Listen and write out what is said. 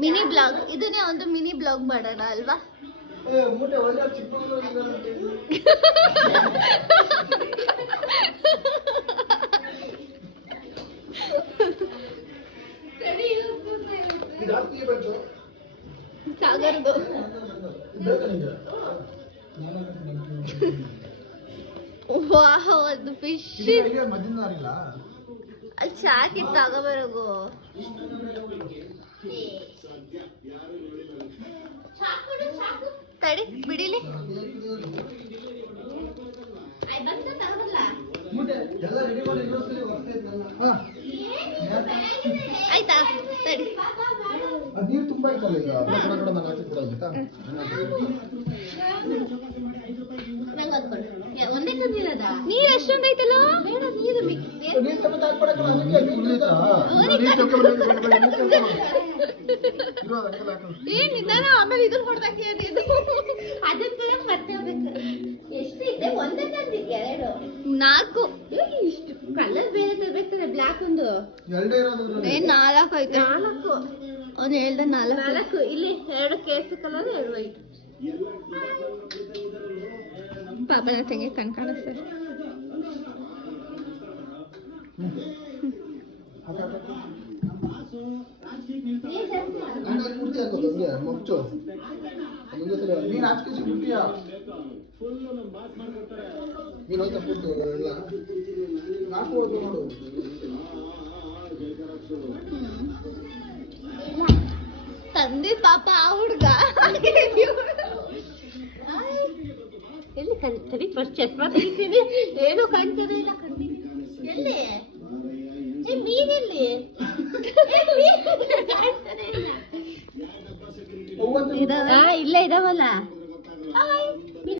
Mini blog ಇದನ್ನೇ ಒಂದು mini blog ಮಾಡೋಣ ಅಲ್ವಾ? ಸಾಗರ್ದು ವಾಹ್, ಅದು ಫಿಶ್ ಅಲ್ಲಿ ಚಾಕಿತ್ತು ತಗೋಬರೋಗು. ತಡಿ ಬಿಡಿಲಿ. ಆಯ್ತಾ? ತಡಿ. ನೀರು ತುಂಬಾ ಐತಲ್ಲ ಈಗ, ನಾನು ಹಾಕಿದ್ರೆ ಆಯ್ತಾ? ನೀರು ಅಷ್ಟೊಂದು ಐತಲ್ಲ? ಏನ್ ನಿಧಾನ, ಆಮೇಲೆ ಇದನ್ನ ಹೊಡ್ದಾಕಿ ಅದು ಅದಕ್ಕೆ ಮತ್ತೆ ಎಷ್ಟಿದೆ? ಒಂದೇ ತಂದಿದ್ದೆ, 4 ಇಷ್ಟು ಕಲರ್ ಬೇರೆ ತರ್ಬೇಕಾದ್ರೆ ಬ್ಲ್ಯಾಕ್ ಒಂದು 4 ಐತೆ. 4 ಅವ್ನು ಹೇಳ್ದೆ 4 ಇಲ್ಲಿ 2 ಕೇಸರಿ ಕಲರ್ 2 ವೈಟ್. ಪಾಪನ ತಂಗಿ ಕಣ್ ಕಾಣಿಸ್ತಾರೆ. ತಂದಿ ಪಾಪ ಆ ಹುಡ್ಗ ಎಲ್ಲಿ ಕರೀ ಫಸ್ಟ್ ಚಸ್ಮಾ ತೆಗಿತೀನಿ, ಏನು ಕಾಣ್ತಿದೆ ಇಲ್ಲ ಕಣ್ಣಿಗೆ. ಎಲ್ಲಿ ಮೀನೆಲ್ಲಿ ಇಲ್ಲೇ ಇದಾವಲ್ಲ.